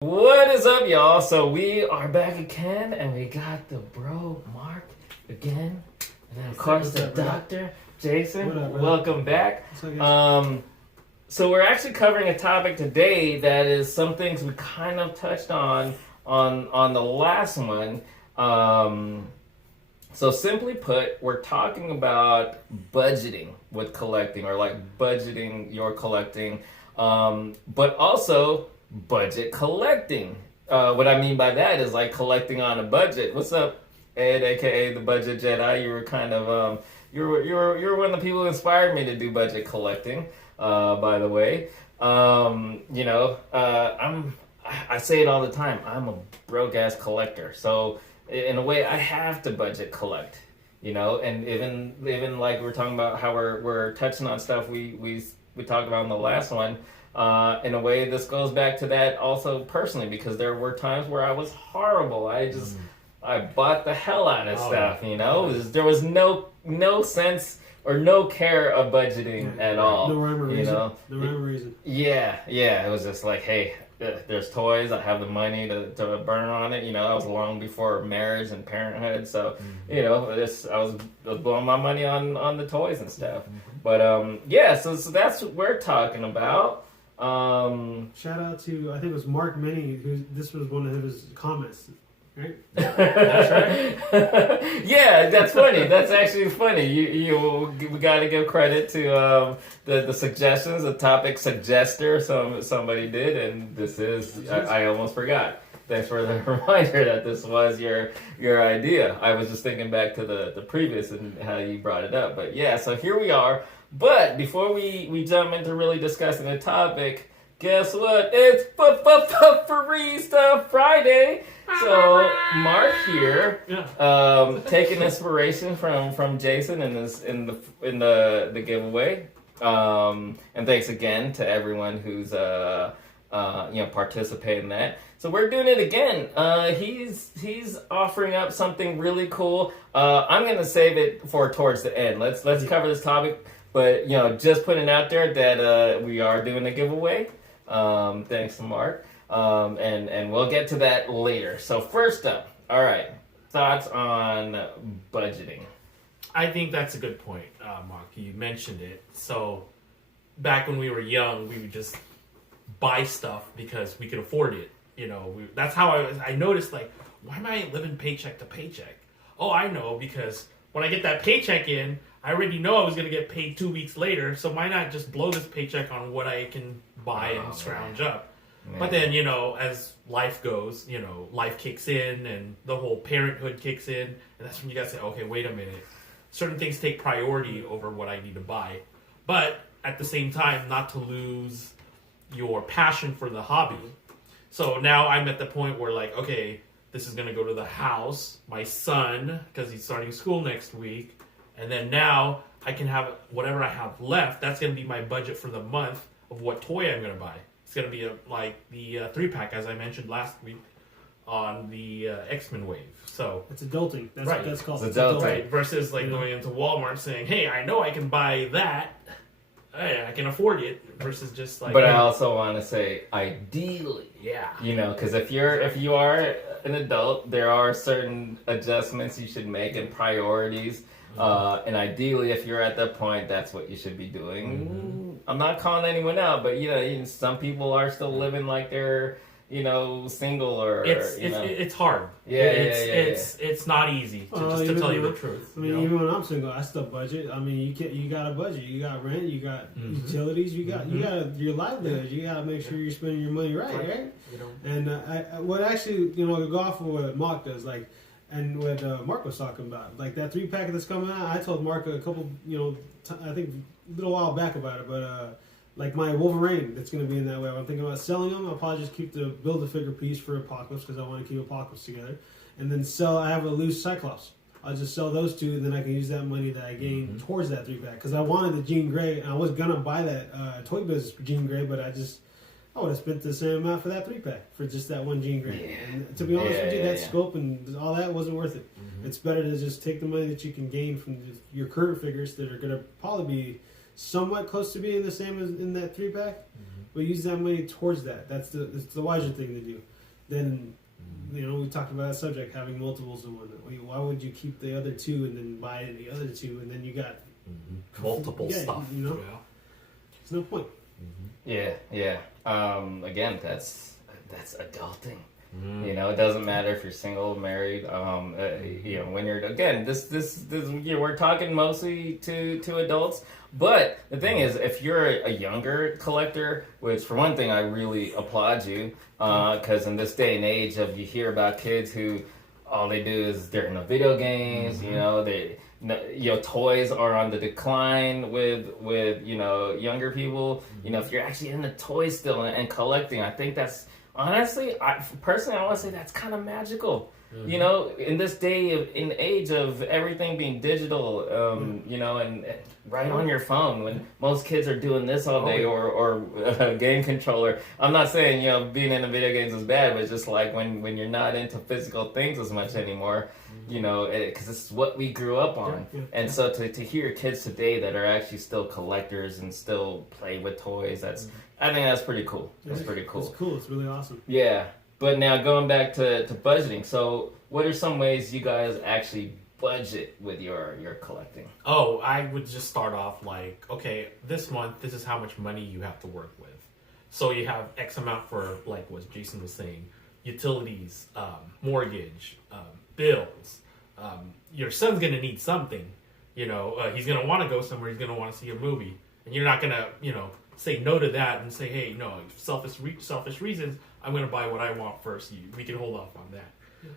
What is up, y'all? So we are back again, and we got the bro Mark again, and then of course the doctor Jason. What up, bro? Welcome back. What's up, So we're actually covering a topic today that is some things we kind of touched on the last one. So simply put, we're talking about budgeting with collecting, or like budgeting your collecting, but also budget collecting. What I mean by that is like collecting on a budget. What's up, Ed, aka the Budget Jedi? You were kind of you're one of the people who inspired me to do budget collecting. By the way, I say it all the time. I'm a broke ass collector, so in a way, I have to budget collect. And even like we're talking about how we're touching on stuff we talked about in the last one. In a way, this goes back to that also personally, because there were times where I was horrible. I bought the hell out of stuff. There was no sense or no care of budgeting at all. No rhyme or reason. No rhyme or reason. Yeah. It was just like, hey, there's toys. I have the money to burn on it. I was long before marriage and parenthood, so I was blowing my money on the toys and stuff. But so that's what we're talking about. Shout out to, I think it was Mark Minnie, who this was one of his comments, right? That's right. Yeah, that's funny. That's actually funny. We got to give credit to the suggestions, the topic suggester. Somebody did, and this is I almost forgot. Thanks for the reminder that this was your idea. I was just thinking back to the previous and how you brought it up. But yeah, so here we are. But before we jump into really discussing the topic, guess what? It's Barista Friday. So Mark here, taking inspiration from Jason in the giveaway. And thanks again to everyone who's participating in that. So we're doing it again. He's offering up something really cool. I'm gonna save it for towards the end. Let's cover this topic. But, just putting it out there that we are doing a giveaway. Thanks to Mark. And we'll get to that later. So first up, all right, thoughts on budgeting. I think that's a good point, Mark. You mentioned it. So back when we were young, we would just buy stuff because we could afford it. That's how I noticed, like, why am I living paycheck to paycheck? Oh, I know, because when I get that paycheck in, I already know I was going to get paid 2 weeks later, so why not just blow this paycheck on what I can buy and scrounge up? Man. But then, as life goes, life kicks in and the whole parenthood kicks in, and that's when you guys say, okay, wait a minute. Certain things take priority over what I need to buy. But at the same time, not to lose your passion for the hobby. So now I'm at the point where, like, okay, this is going to go to the house, my son, because he's starting school next week. And then now I can have whatever I have left. That's going to be my budget for the month of what toy I'm going to buy. It's going to be like the 3-pack, as I mentioned last week, on the X-Men wave. So it's adulting. That's right. What that's called. It's adulting. Right. Versus going into Walmart saying, hey, I know I can buy that. Hey, I can afford it. Versus just like. But I also want to say, ideally, yeah, because if you are an adult, there are certain adjustments you should make and priorities. And ideally, if you're at that point, that's what you should be doing. I'm not calling anyone out, but some people are still living like they're single or it's hard. It's not easy to tell you the truth. I mean, even when I'm single, I still budget. I mean, you got a budget. You got rent. You got utilities. You got your livelihood. You got to make sure you're spending your money right? And what actually go off of what Mark does, like. And what Mark was talking about, like that 3-pack that's coming out, I told Mark a couple, I think a little while back about it, but like my Wolverine that's going to be in that way, I'm thinking about selling them. I'll probably just keep the Build-A-Figure piece for Apocalypse because I want to keep Apocalypse together. And then I have a loose Cyclops. I'll just sell those two, and then I can use that money that I gained towards that 3-pack. Because I wanted the Jean Grey, and I was going to buy that Toy Business for Jean Grey, but I would have spent the same amount for that 3-pack for just that one Jean Grey. Yeah. And to be honest with you, that scope and all that wasn't worth it. It's better to just take the money that you can gain from your current figures that are going to probably be somewhat close to being the same as in that 3-pack, but use that money towards that. It's the wiser thing to do. Then, we talked about that subject, having multiples and whatnot. Why would you keep the other two and then buy the other two, and then you got multiple stuff? There's no point. Yeah. Again, that's adulting. It doesn't matter if you're single, married. When you're we're talking mostly to adults. But the thing is, if you're a younger collector, which for one thing I really applaud you, because in this day and age you hear about kids who all they do is they're in the video games. Toys are on the decline with younger people. If you're actually into toys still and collecting, I think that's. Honestly, I want to say that's kind of magical. In this in age of everything being digital, and right on your phone, when most kids are doing this all day, or a game controller. I'm not saying being into video games is bad, but it's just like when you're not into physical things as much anymore, because it's what we grew up on. And so to hear kids today that are actually still collectors and still play with toys, I think that's pretty cool. That's pretty cool. It's cool. It's really awesome. Yeah. But now going back to budgeting. So what are some ways you guys actually budget with your collecting? Oh, I would just start off like, okay, this month, this is how much money you have to work with. So you have X amount for, like what Jason was saying, utilities, mortgage, bills. Your son's going to need something. He's going to want to go somewhere. He's going to want to see a movie. And you're not going to, say no to that and say, hey, no, selfish reasons, I'm going to buy what I want first. We can hold off on that.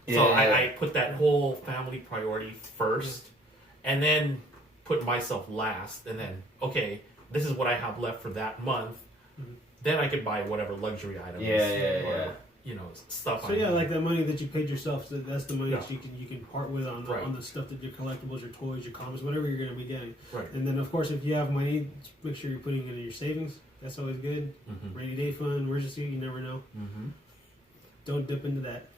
Yeah. So I put that whole family priority first, and then put myself last, and then, okay, this is what I have left for that month. Then I could buy whatever luxury items. Stuff. So like that money that you paid yourself, so that's the money that you can part with on the stuff that your collectibles, your toys, your comics, whatever you're going to be getting. Right. And then of course, if you have money, make sure you're putting it in your savings. That's always good. Rainy day fund, emergency, you never know. Don't dip into that.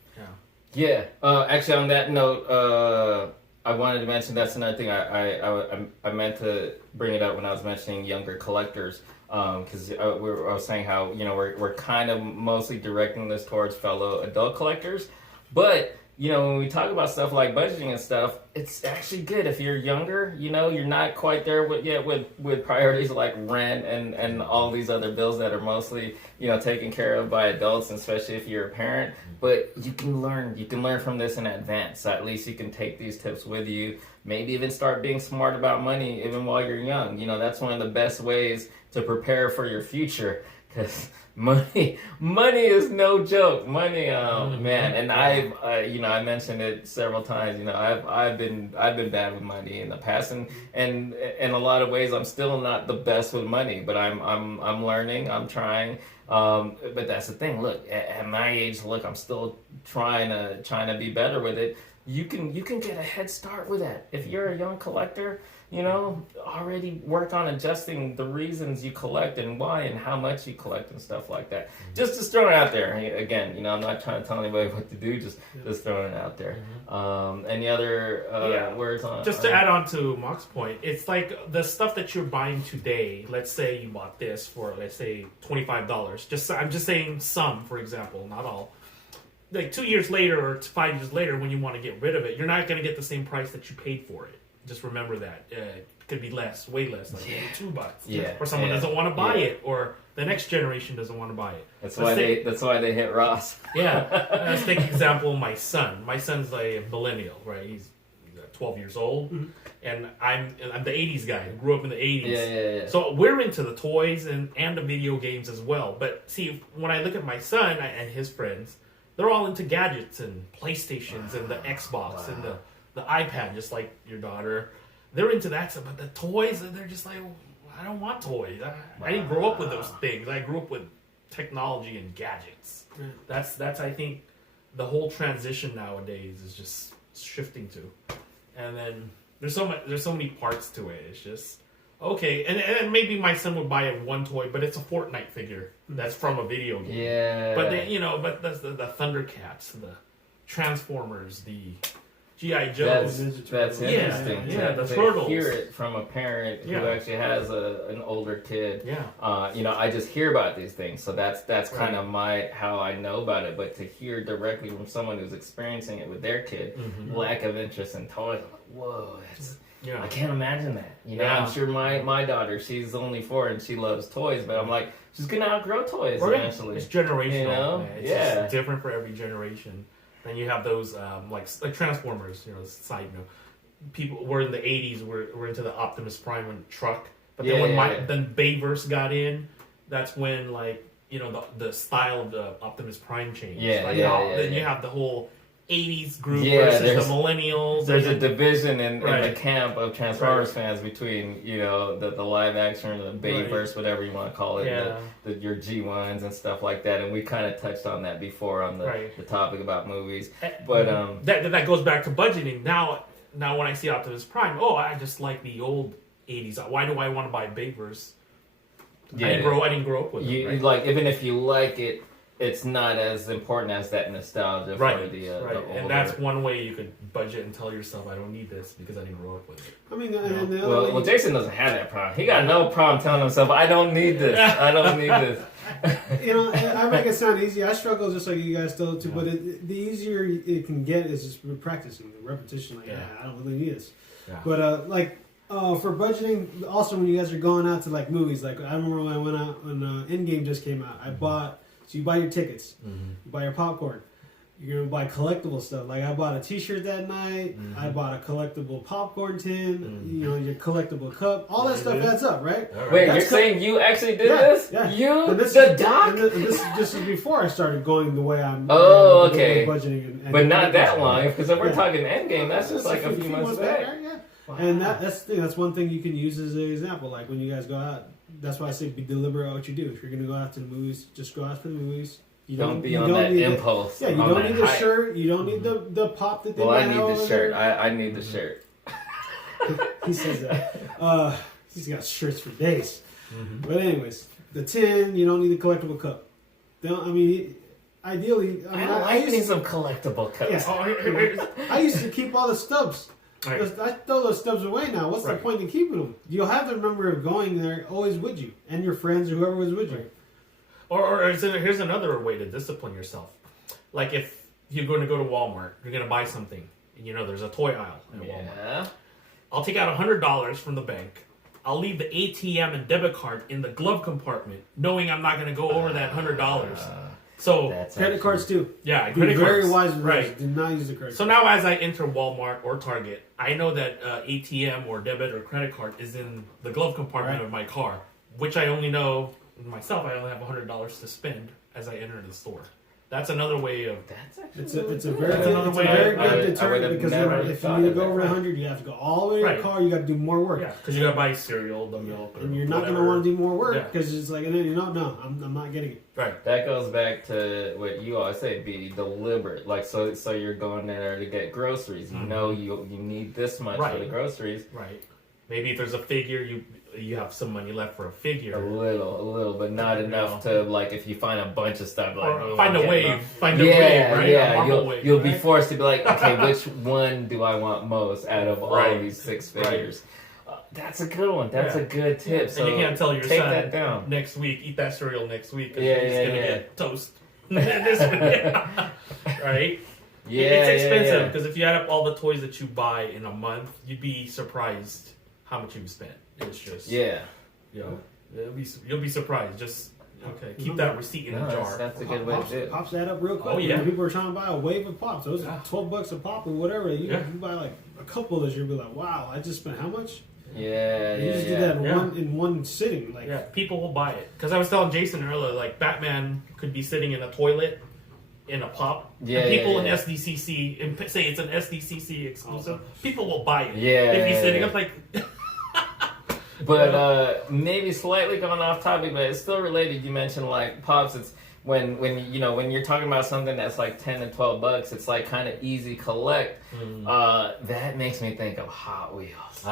Yeah. Actually, on that note, I wanted to mention that's another thing I meant to bring it up when I was mentioning younger collectors. Because I was saying how we're kind of mostly directing this towards fellow adult collectors, but when we talk about stuff like budgeting and stuff, it's actually good if you're younger. You're not quite there with priorities like rent and all these other bills that are mostly taken care of by adults, and especially if you're a parent. But you can learn from this in advance. So at least you can take these tips with you. Maybe even start being smart about money even while you're young. That's one of the best ways to prepare for your future, because money is no joke. Money, man. And I mentioned it several times. I've been bad with money in the past, and in a lot of ways I'm still not the best with money, but I'm learning. I'm trying. But that's the thing. Look, at my age, I'm still trying to be better with it. You can get a head start with that if you're a young collector. Already work on adjusting the reasons you collect and why and how much you collect and stuff like that. Just throwing it out there. Again, I'm not trying to tell anybody what to do. Just throwing it out there. Any other words on? Just to add on to Mark's point, it's like the stuff that you're buying today. Let's say you bought this for $25. I'm just saying some, for example, not all. Like 2 years later or 5 years later, when you want to get rid of it, you're not going to get the same price that you paid for it. Just remember that. It could be less, way less, like maybe $2. Yeah. Or someone doesn't want to buy it, or the next generation doesn't want to buy it. That's why they hit Ross. Yeah. Let's take example my son. My son's a millennial, right? He's 12 years old, and I'm the 80s guy who grew up in the 80s. Yeah. So we're into the toys and the video games as well. But see, when I look at my son and his friends, they're all into gadgets and PlayStations and the Xbox and the iPad, just like your daughter. They're into that stuff, but the toys, they're just like, I don't want toys. I didn't grow up with those things. I grew up with technology and gadgets. That's I think the whole transition nowadays is just shifting to. And then there's so many parts to it. It's just okay, and maybe my son would buy one toy, but it's a Fortnite figure that's from a video game. Yeah. But then, but that's the Thundercats, the Transformers, the G.I. Joe. That's Yeah, interesting. yeah, to, the to turtles. hear it from a parent who Yeah. actually has an older kid. Yeah. You know, I just hear about these things, so that's kind Right. of how I know about it. But to hear directly from someone who's experiencing it with their kid, Mhm. lack of interest in toys, I'm like, whoa, that's. Yeah. I can't imagine that. You know, Yeah. I'm sure my daughter, she's only 4 and she loves toys, but I'm like, she's gonna outgrow toys Or eventually. it's generational. You know? Man. It's Yeah. just different for every generation. Then you have those like Transformers. You know, side note. People were in the '80s. Were into the Optimus Prime and truck. But then then Bayverse got in, that's when like you know the style of the Optimus Prime changed. Yeah, like, then you have the whole '80s group Yeah, versus the millennials. There's a and- division in the Right. camp of Transformers Right. fans between, you know, the live action or the Bayverse, whatever you want to call it, Yeah. your G1s and stuff like that. And we kind of touched on that before on Right. the topic about movies. But that goes back to budgeting. Now when I see Optimus Prime, I just like the old '80s. Why do I want to buy Bayverse? yeah, I didn't grow up with it. Right? like even if you like it, it's not as important as that nostalgia Right, for the right. older. And that's one way you could budget and tell yourself, I don't need this because I didn't grow up with it. I mean, and the other Well, way Jason doesn't have that problem. He got no problem telling himself, "I don't need this. I don't need this." you know, I make it sound easy. I struggle just like you guys still too, but the easier it can get is just practicing, the repetition. Like, I don't really need this. Yeah. But for budgeting, also when you guys are going out to like movies, like I remember when I went out when Endgame just came out, I bought. So you buy your tickets, you buy your popcorn. You're gonna buy collectible stuff. Like I bought a T-shirt that night. I bought a collectible popcorn tin. You know, your collectible cup. All that stuff adds up, right? All right. Wait, That's you're saying you actually did Yeah, this? yeah. You, And the doc? And this is just before I started going the way I'm. Oh, the way okay. I'm budgeting But not that long, because if we're Yeah. talking Endgame, that's just like a few months back. right? Yeah. And that's the thing. That's one thing you can use as an example. Like when you guys go out, that's why I say be deliberate about what you do. If you're gonna go out to the movies, just go out to the movies. You Don't be you on don't that need impulse. Yeah, you on don't that need the hype. shirt. You don't need the pop that they Well, I might need have the over shirt. there. I need the shirt. He says that. He's got shirts for days. But anyways, the tin, you don't need the collectible cup. Ideally, I need some collectible cups. Yeah. I used to keep all the stubs. Right. I throw those stubs away now. What's the Right. point in keeping them? You'll have the memory of going there always with you, and your friends or whoever was with you. Here's another way to discipline yourself. Like if you're going to go to Walmart, you're going to buy something. You know, there's a toy aisle at Walmart. Yeah. I'll take out $100 from the bank. I'll leave the ATM and debit card in the glove compartment, knowing I'm not going to go over that $100. So That's Credit actually- cards too. yeah, Be credit very cards. wise with Right. those. Do not use the credit So card. now as I enter Walmart or Target, I know that ATM or debit or credit card is in the glove compartment Right. of my car, which I only know myself. I only have $100 to spend as I enter the store. That's another way of. That's actually It's a really very good. That's another it's a way very I good would've deterrent because never then if thought you of go that. over 100, you have to go all the way to Right. your car. You got to do more work. Yeah, because you gotta buy cereal, the milk, or And you're not going to whatever. want to do more work Yeah. because it's like, no, I'm not getting it. Right. That goes back to what you always say: be deliberate. Like so you're going there to get groceries. You know you need this much for the Right. groceries. Right. Maybe if there's a figure, you have some money left for a figure. A little, but not enough to like if you find a bunch of stuff like Or find a okay, way, no. find a way, right? A Yeah, Marvel way, you'll be right? forced to be like, okay, which one do I want most out of all Right. these 6 Right. figures? That's a good one. That's Yeah. a good tip. So and you can't tell your take son that down. next week, eat that cereal next week, because Yeah, he's yeah, gonna yeah. get toast. This week. Right? Yeah, It's expensive yeah. because if you add up all the toys that you buy in a month, you'd be surprised how much you've spent. It's just Yeah. you'll be surprised. Just keep that receipt in No, a jar. that's a good way to do it. Pops add up real quick. Oh, yeah. When people are trying to buy a wave of pops. Those are $12 a pop or whatever. You buy like a couple of those, you'll be like, wow, I just spent how much? Yeah, You just yeah, did that in Yeah. one sitting. Like, Yeah, people will buy it. Because I was telling Jason earlier, like Batman could be sitting in a toilet in a pop. Yeah, and people yeah, in yeah. SDCC and say it's an SDCC exclusive. People will buy it. Yeah, if he's yeah, sitting yeah. up like. But maybe slightly going off topic, but it's still related. You mentioned like pops. when you know when you're talking about something that's like $10 and $12, it's like kind of easy collect. That makes me think of Hot Wheels.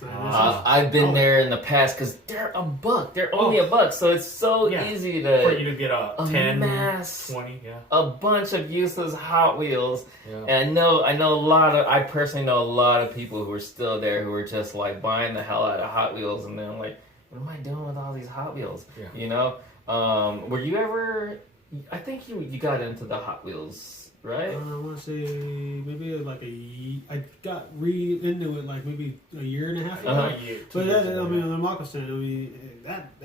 I've been there in the past because they're $1. They're only $1, so it's so easy for you to get a 10, amass 20, a bunch of useless Hot Wheels. And I personally know a lot of people who are still there who are just like buying the hell out of Hot Wheels, and then like, what am I doing with all these Hot Wheels? You know, were you ever? I think you got into the Hot Wheels, right? I want to say maybe like I got into it like maybe a year and a half ago. But that, I mean, on the Marco stand, I mean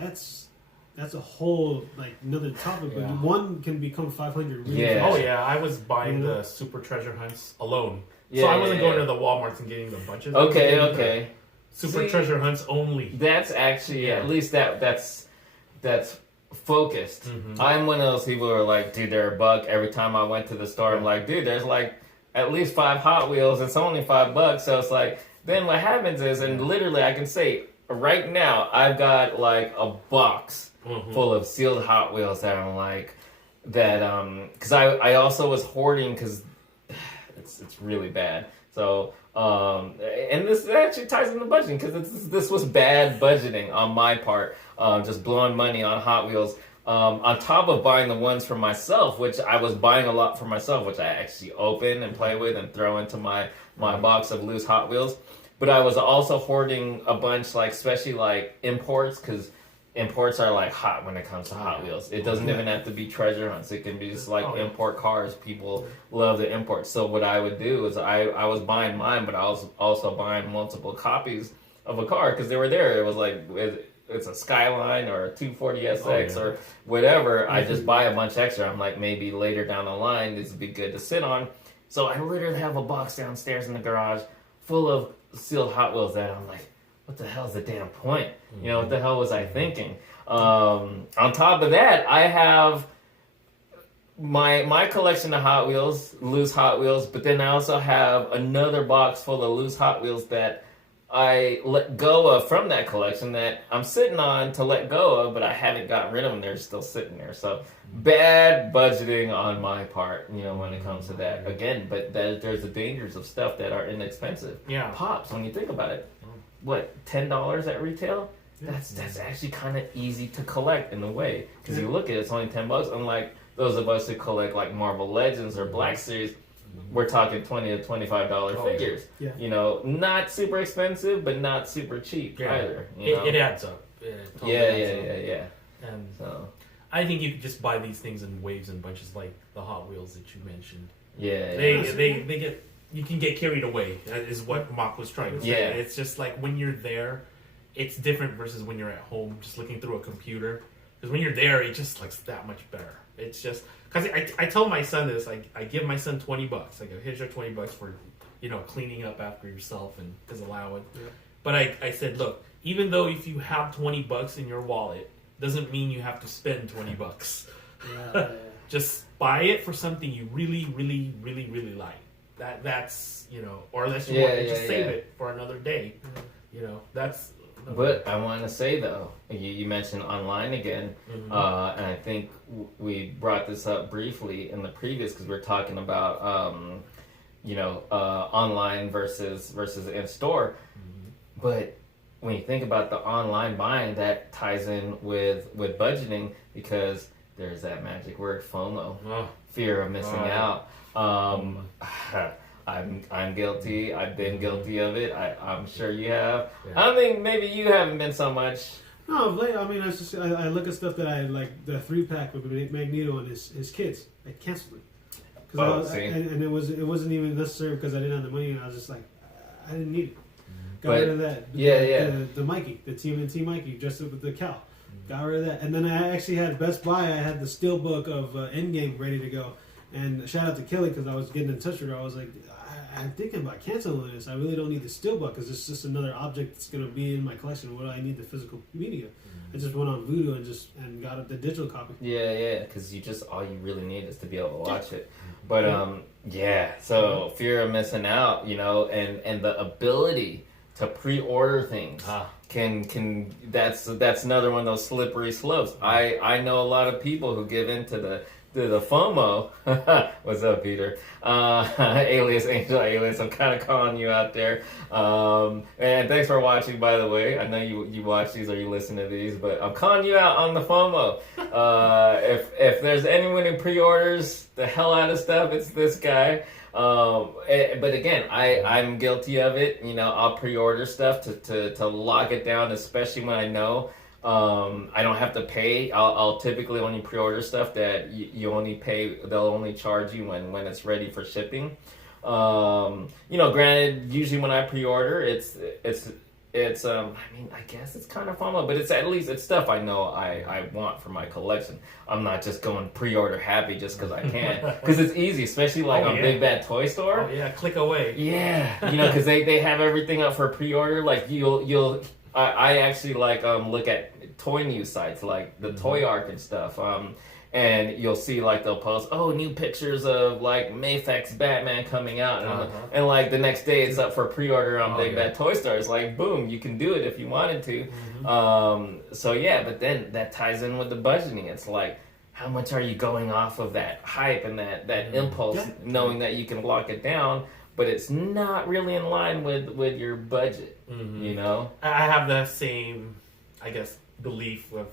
that's a whole like another topic. But one can become 500. Really fast. Oh yeah, I was buying the Super Treasure Hunts alone, so I wasn't going to the WalMarts and getting the bunches. Okay. Super Treasure Hunts only. That's actually at least that's focused. I'm one of those people who are like, dude, they're $1. Every time I went to the store, I'm like, dude, there's like at least 5 Hot Wheels. It's only $5, so it's like. Then what happens is, and literally, I can say right now, I've got like a box full of sealed Hot Wheels that I'm like because I also was hoarding because it's really bad. So. And this actually ties into budgeting because this was bad budgeting on my part, just blowing money on Hot Wheels. On top of buying the ones for myself, which I was buying a lot for myself, which I actually open and play with and throw into my box of loose Hot Wheels. But I was also hoarding a bunch, like especially like imports, because imports are like hot when it comes to Hot Wheels. It doesn't even have to be treasure hunts. It can be just like import cars. People love the imports. So what I would do is I was buying mine, but I was also buying multiple copies of a car because they were there. It was like it's a Skyline or a 240SX or whatever. I just buy a bunch extra. I'm like, maybe later down the line this would be good to sit on. So I literally have a box downstairs in the garage full of sealed Hot Wheels that I'm like, what the hell's the damn point? You know, what the hell was I thinking? On top of that, I have my collection of Hot Wheels, loose Hot Wheels, but then I also have another box full of loose Hot Wheels that I let go of from that collection that I'm sitting on to let go of, but I haven't gotten rid of them. They're still sitting there. So bad budgeting on my part, you know, when it comes to that. Again, but there's the dangers of stuff that are inexpensive. Pops, when you think about it. What, $10 at retail? That's actually kind of easy to collect in a way because you look at it, it's only $10. Unlike those of us who collect like Marvel Legends or Black Series, we're talking $20 to $25 figures. You know, not super expensive, but not super cheap either. You know? It adds up. Yeah. And so I think you could just buy these things in waves and bunches, like the Hot Wheels that you mentioned. They get. You can get carried away, is what Mock was trying to say. It's just like when you're there, it's different versus when you're at home just looking through a computer. Because when you're there, it just looks that much better. It's just, because I tell my son this, I give my son $20. I go, here's your $20 for, you know, cleaning up after yourself and his allowance. But I said, look, even though if you have $20 in your wallet, doesn't mean you have to spend $20. Just buy it for something you really, really, really, really like. That's you know, or unless you want to just save it for another day, you know, that's. But I want to say though, you mentioned online again, and I think we brought this up briefly in the previous because we're talking about you know, online versus in store. But when you think about the online buying, that ties in with budgeting because there's that magic word FOMO, fear of missing out. I'm guilty. I've been guilty of it. I'm sure you have. I don't think maybe you haven't been so much. No, I mean, I look at stuff that I like. The 3-pack with Magneto and his kids. I canceled it and it wasn't even necessary because I didn't have the money. And I was just like, I didn't need it. Got rid of that. The Mikey, the TMNT Mikey, dressed up with the cow. Got rid of that. And then I actually had Best Buy. I had the steelbook of Endgame ready to go. And shout out to Kelly because I was getting in touch with her. I was like, I'm thinking about canceling this. I really don't need the steelbook because it's just another object that's going to be in my collection. What do I need the physical media? I just went on Vudu and got the digital copy. Because all you really need is to be able to watch it. But so fear of missing out, you know, and the ability to pre-order things can that's another one of those slippery slopes. I know a lot of people who give in to the FOMO. What's up, Peter? Alias Angel Alias. I'm kind of calling you out there. And thanks for watching, by the way. I know you watch these or you listen to these, but I'm calling you out on the FOMO. If there's anyone who pre-orders the hell out of stuff, it's this guy. But again, I'm guilty of it. I'll pre-order stuff to lock it down, especially when I know I don't have to pay. I'll typically only pre-order stuff that you only pay. They'll only charge you when it's ready for shipping. Granted, usually when I pre-order, it's I guess it's kind of FOMO, but it's stuff I know I want for my collection. I'm not just going pre-order happy just because I can, because it's easy, especially on Big Bad Toy Store. Oh yeah, click away. Yeah, because they have everything up for pre-order. Like I actually look at toy news sites like the Toy Arc and stuff. And you'll see they'll post, new pictures of Mafex Batman coming out, and the next day it's up for pre-order on Big Bad Toy Store. It's boom, you can do it if you wanted to. But then that ties in with the budgeting. It's how much are you going off of that hype and that impulse, knowing that you can lock it down, but it's not really in line with your budget. I have that same, I guess, belief of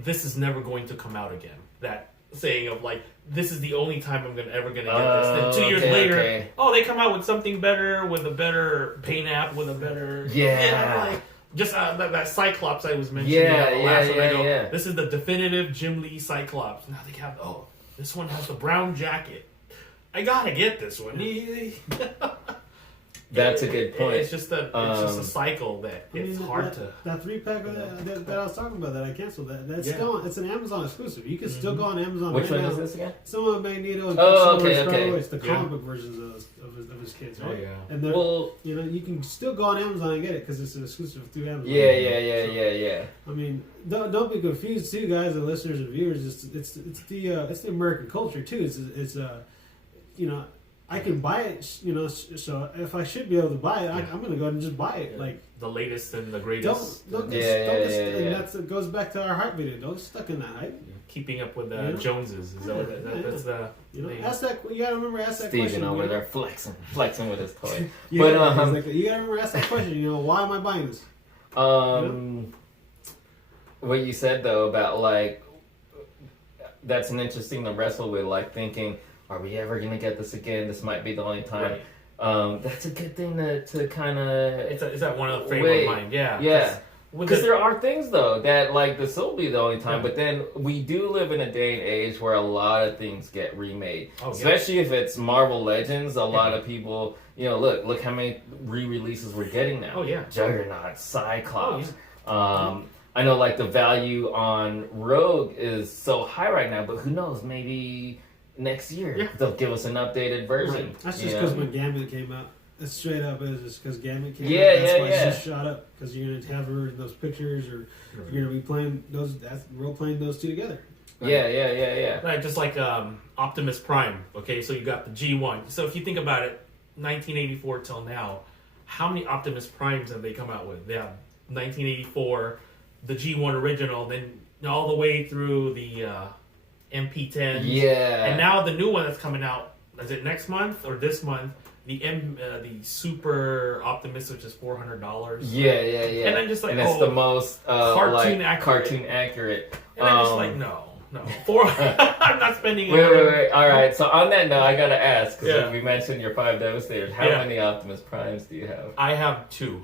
this is never going to come out again. That saying of this is the only time I'm ever gonna get this. Then 2 years later, they come out with something better, with a better paint app, with a better just that Cyclops I was mentioning. Last one. I go, this is the definitive Jim Lee Cyclops. Now they have this one has the brown jacket. I gotta get this one. That's a good point. It's just a cycle that it's hard to. That 3-pack that I was talking about that I canceled. That's still it's an Amazon exclusive. You can still go on Amazon. Which one is this again? Some of Magneto. And It's the comic book versions of his kids, right? Oh yeah. And you can still go on Amazon and get it because it's an exclusive through Amazon. Yeah. I mean, don't be confused too, guys and listeners and viewers. It's the American culture too. It's I can buy it, so if I should be able to buy it, I'm going to go ahead and just buy it. The latest and the greatest. And that goes back to our hype video. Don't get stuck in that hype. Keeping up with the Joneses. Is that's the ask that. You got to remember ask that Steven question. over there flexing with his toy. You got to remember ask that question. Why am I buying this? What you said though about that's an interesting to wrestle with, thinking, are we ever going to get this again? This might be the only time. Right. That's a good thing to kind of... It's that one of the frame of mind, Yeah. Because there are things, though, that, this will be the only time. But then we do live in a day and age where a lot of things get remade. Especially if it's Marvel Legends. A lot of people... look how many re-releases we're getting now. Oh, yeah. Juggernaut, Cyclops. I know, the value on Rogue is so high right now. But who knows? Maybe... next year, they'll give us an updated version. Right. That's just because when Gambit came out. It's straight up. It's just because Gambit came out. That's why it's just shot up. Because you're going to have her in those pictures, or you're going to be playing those. Role playing those two together. Right? Yeah. Right, just like Optimus Prime. Okay, so you got the G1. So if you think about it, 1984 till now, how many Optimus Primes have they come out with? They have 1984, the G1 original, then all the way through the. MP10s. Yeah. And now the new one that's coming out, is it next month or this month? The Super Optimus, which is $400. Yeah. And I'm just and it's the most cartoon accurate. And I'm just no. I'm not spending. Wait. All right. So on that note, I gotta ask because we mentioned your 5 Devastators. How many Optimus Primes do you have? I have 2.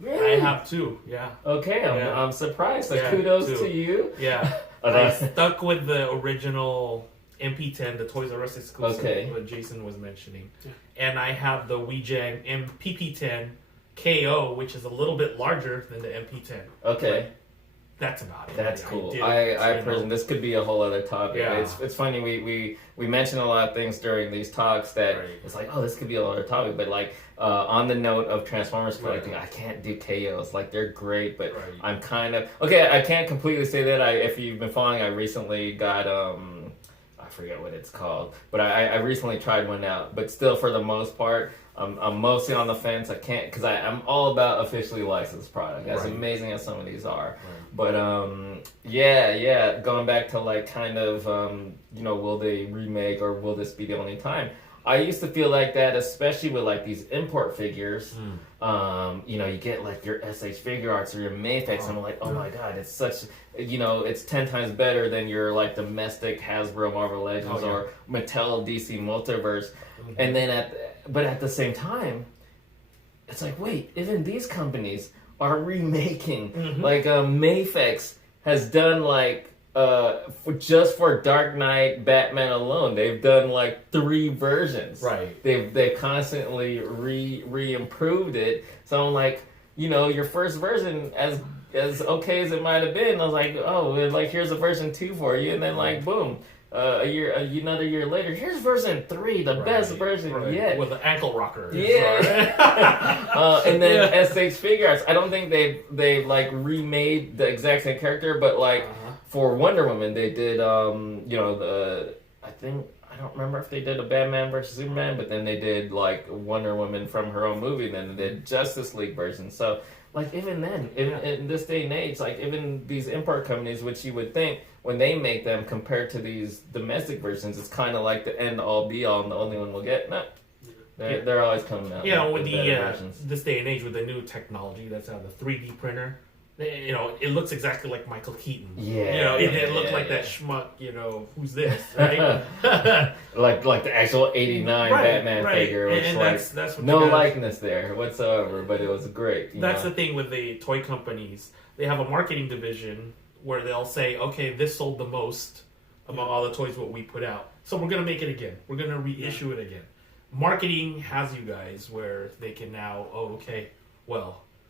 Really? I have 2. Yeah. Okay. I'm surprised. So kudos to you. Yeah. I stuck with the original MP10, the Toys R Us exclusive, what Jason was mentioning. Yeah. And I have the Weejang PP10 KO, which is a little bit larger than the MP10. Okay. That's about it. That's cool. This could be a whole other topic. Yeah. It's funny, we mentioned a lot of things during these talks that it's this could be a other topic, but on the note of Transformers collecting, I can't do KOs. They're great, but I'm kind of... Okay, I can't completely say that. If you've been following, I recently got... I forget what it's called, but I recently tried one out. But still, for the most part, I'm mostly on the fence. I can't, because I'm all about officially licensed product, as amazing as some of these are. But yeah, going back to like kind of will they remake, or will this be the only time? I used to feel like that, especially with like these import figures. You get like your SH Figure Arts or your Mayfix, and I'm like, oh my god, it's such, it's 10 times better than your like domestic Hasbro Marvel Legends or Mattel DC Multiverse. And then at the same time, it's like, wait, even these companies are remaking. Like Mayfix has done like just for Dark Knight Batman alone, they've done like 3 versions. Right. They've constantly re-improved it. So I'm like, your first version, as okay as it might have been, I was like, oh, like here's a version 2 for you, and then like boom. Another year later, here's version 3, the best version yet, with the ankle rocker. Yeah, and then SH Figure Arts. I don't think they've like remade the exact same character, but like for Wonder Woman, they did. I don't remember if they did a Batman versus Superman, but then they did like Wonder Woman from her own movie, and then they did Justice League version. So like even then, in this day and age, like even these import companies, which you would think when they make them compared to these domestic versions, it's kind of like the end all be all and the only one we'll get. No, they're always coming out. With this day and age, with the new technology that's out, the 3D printer, it looks exactly like Michael Keaton. It didn't look like that schmuck. Who's this, right? like the actual '89 Batman figure, which and that's what no likeness there whatsoever, but it was great. That's the thing with the toy companies; they have a marketing division where they'll say, okay, this sold the most among all the toys what we put out, so we're going to make it again. We're going to reissue it again. Marketing has you guys where they can now,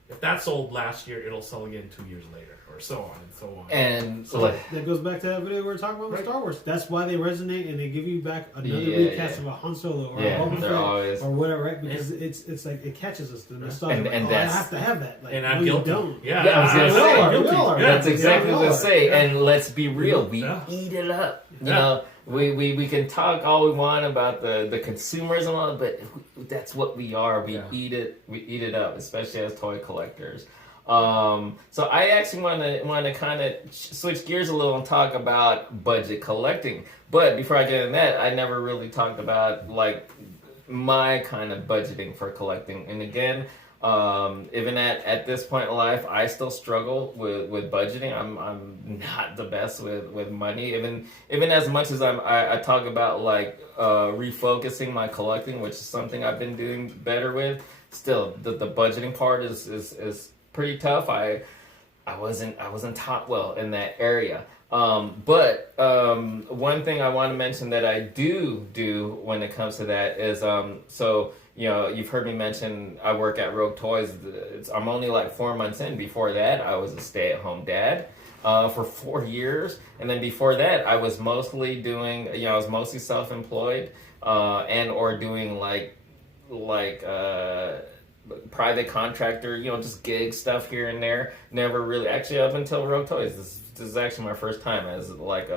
if that sold last year, it'll sell again 2 years later, or so on and so on. And so that goes back to that video we were talking about with Star Wars. That's why they resonate, and they give you back another recast of a Han Solo or a Boba Fett or whatever, right? Because it's like it catches us. The nostalgia. And I have to have that. Like, and I'm guilty. Don't. I was gonna say. That's exactly what I was say. And let's be real, we eat it up. We can talk all we want about the consumers and all, but that's what we are. We eat it up, especially as toy collectors. So I actually want to kind of switch gears a little and talk about budget collecting. But before I get into that, I never really talked about like my kind of budgeting for collecting. And again, even at this point in life, I still struggle with budgeting. I'm not the best with money. Even as much as I talk about like refocusing my collecting, which is something I've been doing better with. Still, the budgeting part is pretty tough. I wasn't taught well in that area. But one thing I want to mention that I do when it comes to that is you've heard me mention I work at Rogue Toys. I'm only like 4 months in. Before that, I was a stay-at-home dad for 4 years, and then before that, I was mostly doing. I was mostly self-employed and or doing like private contractor. Just gig stuff here and there. Never really actually up until Rogue Toys. This is actually my first time as like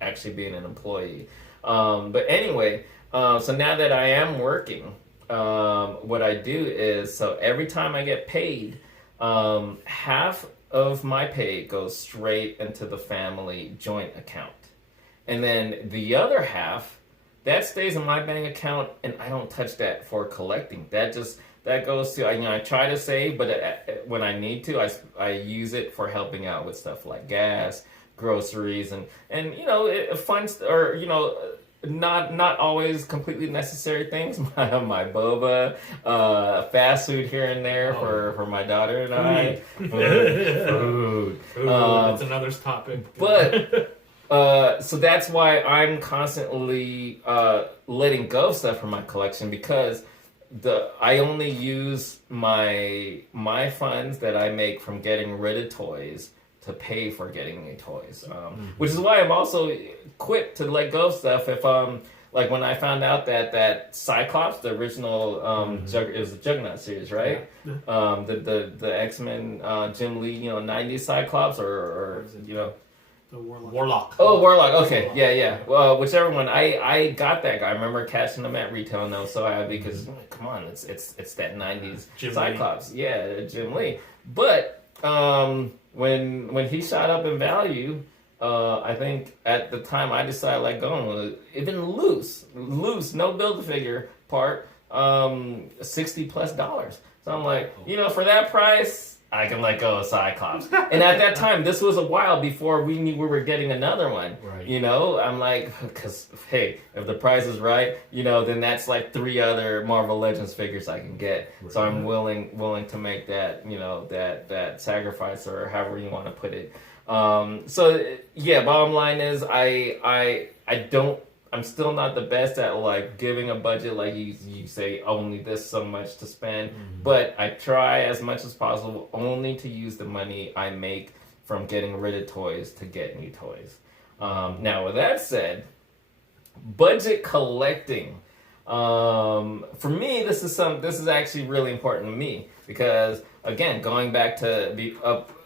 actually being an employee. But anyway, so now that I am working. What I do is, so every time I get paid, half of my pay goes straight into the family joint account. And then the other half, that stays in my bank account, and I don't touch that for collecting. That goes to, I try to save, but when I need to, I use it for helping out with stuff like gas, groceries, and funds, or, not always completely necessary things. My boba, fast food here and there for my daughter and I. Food. That's another topic. But so that's why I'm constantly letting go of stuff from my collection, because I only use my funds that I make from getting rid of toys to pay for getting new toys, which is why I'm also quick to let go of stuff. If like when I found out that Cyclops, the original it was the Juggernaut series, right? The X-Men Jim Lee, 90s Cyclops, or The Warlock. Warlock. Oh, Warlock. Okay, yeah. Well, whichever one. I got that guy. I remember catching him at retail, and I was so happy because come on, it's that '90s Jim Cyclops. Lee. Yeah, Jim Lee. But when he shot up in value, I think at the time I decided like going with even loose, no Build-A-Figure part, $60+. So I'm like, for that price, I can let go of Cyclops. And at that time, this was a while before we knew we were getting another one. Right. I'm like, because, hey, if the price is right, then that's like 3 other Marvel Legends figures I can get. Right. So I'm willing to make that, that sacrifice or however you want to put it. So, yeah, bottom line is I'm still not the best at like giving a budget, like you say only this so much to spend, but I try as much as possible only to use the money I make from getting rid of toys to get new toys. Now with that said, budget collecting. For me, this is actually really important to me because again, going back to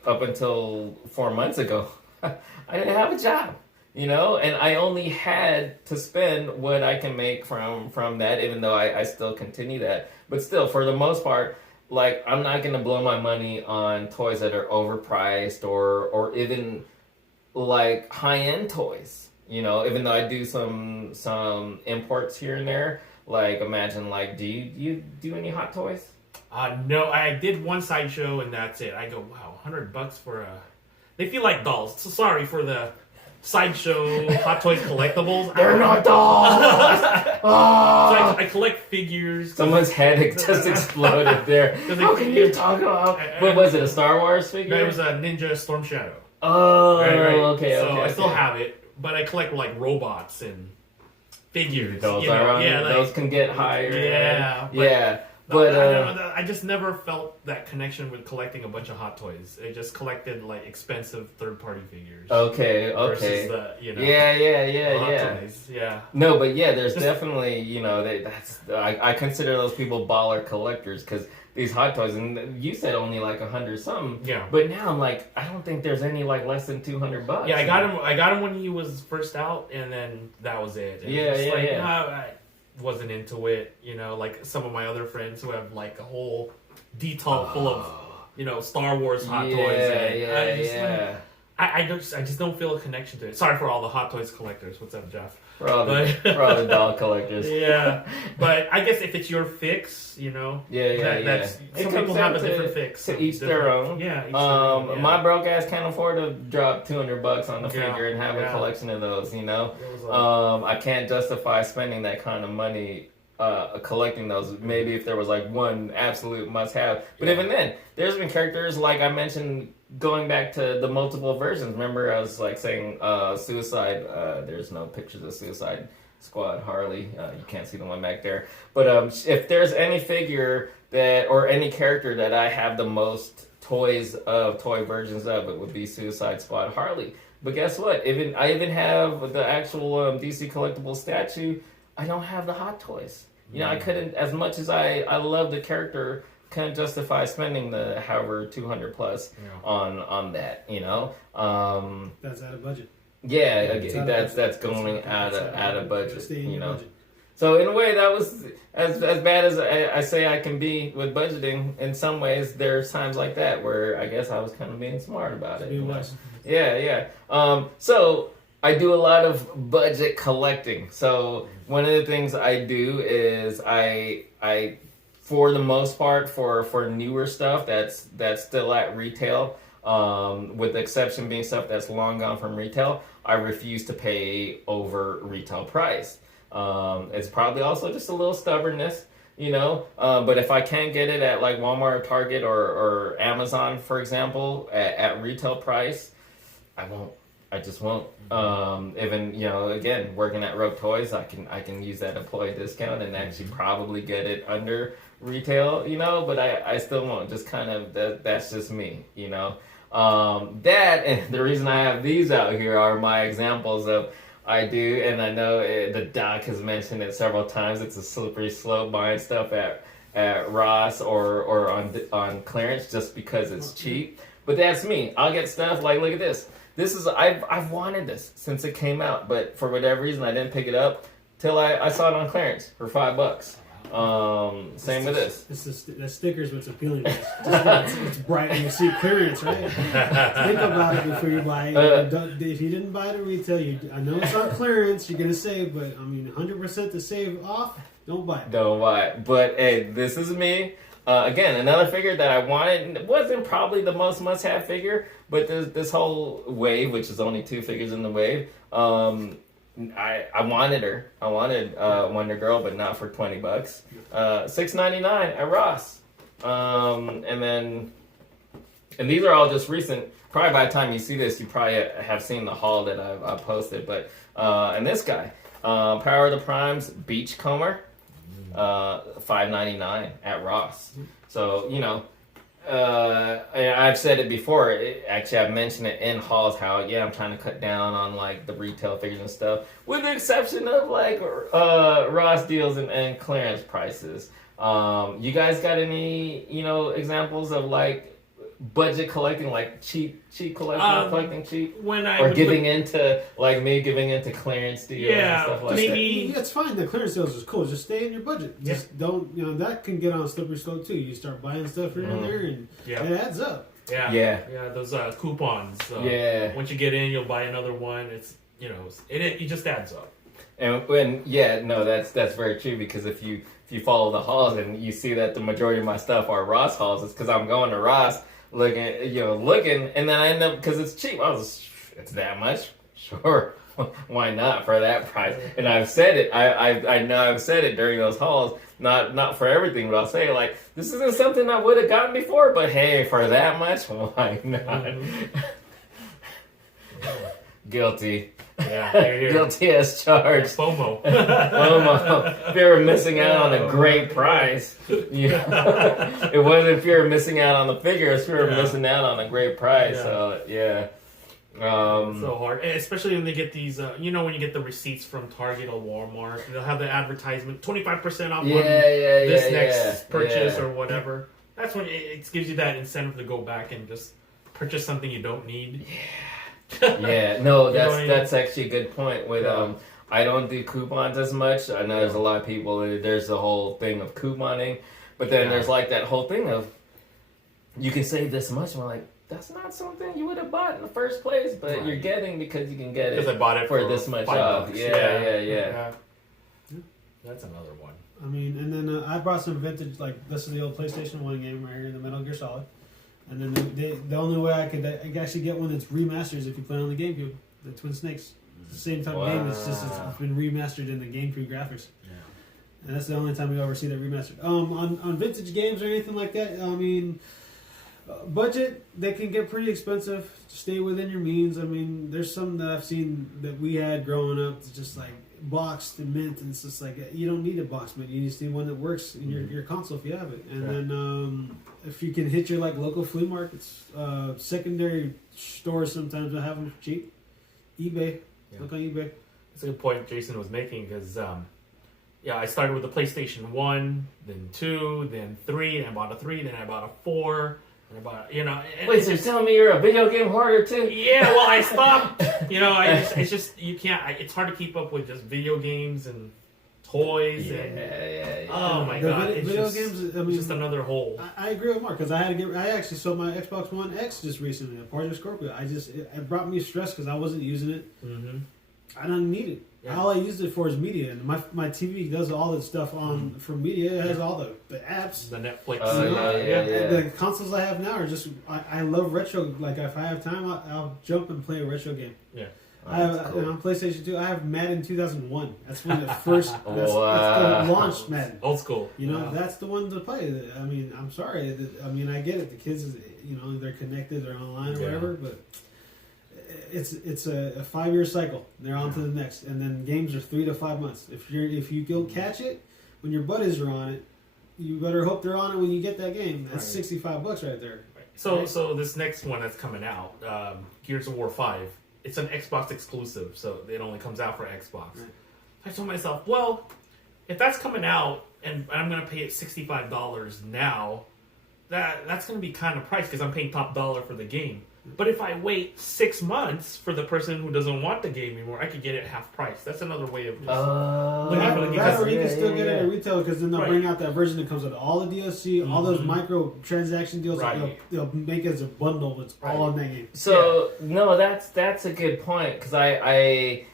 up until 4 months ago, I didn't have a job. And I only had to spend what I can make from that, even though I still continue that. But still, for the most part, like, I'm not going to blow my money on toys that are overpriced or even, like, high-end toys. Even though I do some imports here and there. Like, imagine, like, do you do any hot toys? No, I did one sideshow, and that's it. I go, wow, $100 for a... They feel like dolls. So sorry for the... Sideshow Hot Toys collectibles. They're not dolls. So I collect figures. Someone's head just exploded there. How can you talk about? What was it? A Star Wars figure? No, it was a Ninja Storm Shadow. Oh, right. Okay. So I still have it, but I collect like robots and figures. Those those can get higher. Yeah. But I just never felt that connection with collecting a bunch of Hot Toys. I just collected like expensive third-party figures. Okay. Versus the, Hot Toys. Yeah. No, but yeah, there's definitely I consider those people baller collectors because these Hot Toys, and you said only like 100 something. Yeah. But now I'm like, I don't think there's any like less than $200. Yeah, I got him when he was first out, and then that was it. And I wasn't into it, like some of my other friends who have like a whole detail full of, Star Wars Hot Toys. I just don't feel a connection to it. Sorry for all the Hot Toys collectors. What's up, Jeff? For all the doll collectors. Yeah, but I guess if it's your fix, that's some people have a different fix. To each their own. Yeah. My broke ass can't afford to drop $200 on the figure and have a collection of those. I can't justify spending that kind of money collecting those. Maybe if there was like one absolute must-have, but even then, there's been characters like I mentioned. Going back to the multiple versions, remember I was like saying Suicide, there's no pictures of Suicide Squad Harley, you can't see the one back there, but if there's any figure that, or any character that I have the most toy versions of, it would be Suicide Squad Harley. But guess what, I even have the actual DC collectible statue, I don't have the Hot Toys. I couldn't, as much as I love the character, can't justify spending the however $200+ on that. That's out of budget. Yeah, that's going out of budget. So in a way, that was as bad as I say I can be with budgeting. In some ways, there's times like that where I guess I was kind of being smart about it. Yeah. So I do a lot of budget collecting. So one of the things I do is I for the most part, for newer stuff that's still at retail, with the exception being stuff that's long gone from retail, I refuse to pay over retail price. It's probably also just a little stubbornness, but if I can't get it at like Walmart or Target or Amazon, for example, at retail price, I just won't. Even again, working at Rogue Toys, I can use that employee discount and actually probably get it under retail, but I still won't. Just kind of that's just me, That and the reason I have these out here are my examples of I do, and I know the doc has mentioned it several times. It's a slippery slope buying stuff at Ross or on clearance just because it's cheap. But that's me. I'll get stuff like, look at this. this is I've wanted this since it came out, but for whatever reason I didn't pick it up till I saw it on clearance for $5. Same with this. It's the stickers what's appealing to us. It's bright and you see clearance, right? Think about it before you buy it. If you didn't buy it at retail, I know it's on clearance, you're going to save, but I mean, 100% to save off, don't buy it. Don't buy it. But hey, this is me. Again, another figure that I wanted. It wasn't probably the most must-have figure, but this whole wave, which is only 2 figures in the wave, I wanted her. I wanted Wonder Girl, but not for $20. $6.99 at Ross. And these are all just recent. Probably by the time you see this, you probably have seen the haul that I've posted. But and this guy, Power of the Primes Beachcomber, $5.99 at Ross. So I've said it before. Actually, I've mentioned it in hauls how I'm trying to cut down on like the retail figures and stuff, with the exception of like Ross deals and clearance prices. You guys got any examples of like budget collecting, like cheap collecting cheap, or giving into like me giving into clearance deals and stuff like maybe that? It's fine. The clearance deals is cool. Just stay in your budget. Just don't that can get on a slippery slope too. You start buying stuff here and there, and it adds up. Yeah. Those coupons. Once you get in, you'll buy another one. It's it just adds up. And that's very true, because if you follow the hauls and you see that the majority of my stuff are Ross hauls, it's because I'm going to Ross looking, and then I end up, because it's cheap. It's that much, sure. Why not for that price? And I've said it. I know I've said it during those hauls. Not for everything, but I'll say like, this isn't something I would have gotten before, but hey, for that much, why not? Guilty. Yeah, Guilty as charged. FOMO. FOMO. Fear of missing out on a great price. It wasn't fear of missing out on the figure, it's fear of missing out on a great price. So so hard, and especially when they get these when you get the receipts from Target or Walmart, they'll have the advertisement 25% off on this next purchase or whatever. That's when it gives you that incentive to go back and just purchase something you don't need. That's actually a good point. With I don't do coupons as much. I know there's a lot of people. There's the whole thing of couponing, but then there's like that whole thing of you can save this much. And we're like, that's not something you would have bought in the first place, but you're getting because you can get it. Because I bought it for this much off. Yeah. That's another one. I mean, and then I brought some vintage. Like this is the old PlayStation 1 game right here, the Metal Gear Solid. And then the only way I could actually get one that's remastered is if you play it on the GameCube, the Twin Snakes. It's the same type of game. It's just it's been remastered in the GameCube graphics. Yeah. And that's the only time you ever see that remastered. On vintage games or anything like that, I mean, budget, they can get pretty expensive. Stay within your means. I mean, there's some that I've seen that we had growing up. It's just like boxed and mint, and it's just like you don't need a box mint. You just need one that works in your console if you have it. And then if you can hit your like local flea markets, secondary stores sometimes will have them for cheap. eBay, look on eBay. That's a good point Jason was making, because I started with the PlayStation 1, then 2, then 3, and I bought a 3, then I bought a 4. And about wait, so you're telling me you're a video game hoarder too? Yeah, well, I stopped. It's just you can't. It's hard to keep up with just video games and toys. Oh my god, video games. I mean, just another hole. I agree with Mark, because I actually sold my Xbox One X just recently, a Project Scorpio. It brought me stress because I wasn't using it. Mm-hmm. I don't need it. Yeah. All I used it for is media, and my TV does all that stuff for media. It has all the apps, the Netflix. The consoles I have now are just. I love retro. Like if I have time, I'll jump and play a retro game. Yeah. I have on PlayStation 2. I have Madden 2001. That's when it first. That's the launched Madden. Old school. That's the one to play. I mean, I'm sorry. I mean, I get it. The kids, they're connected, they're online or whatever, but. It's a 5-year cycle. They're on to the next, and then games are 3 to 5 months. If you don't catch it when your buddies are on it, you better hope they're on it when you get that game. That's $65 right there. Right. So this next one that's coming out, Gears of War 5, it's an Xbox exclusive, so it only comes out for Xbox. Right. I told myself, well, if that's coming out and I'm going to pay it $65 now, that's going to be kind of priced because I'm paying top dollar for the game. But if I wait 6 months for the person who doesn't want the game anymore, I could get it at half price. That's another way of just Or you can still get it at retail because then they'll Right. bring out that version that comes with all the DLC, all those micro transaction deals. Right. They'll make it as a bundle. It's all in that game. So no, that's a good point because I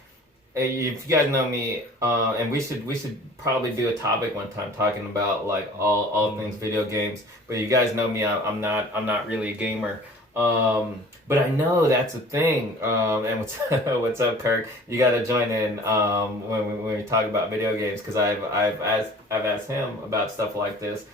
if you guys know me, and we should probably do a topic one time talking about like all things video games. But you guys know me, I'm not really a gamer. But I know that's a thing. And what's up, Kirk? You got to join in when we talk about video games because I've asked him about stuff like this.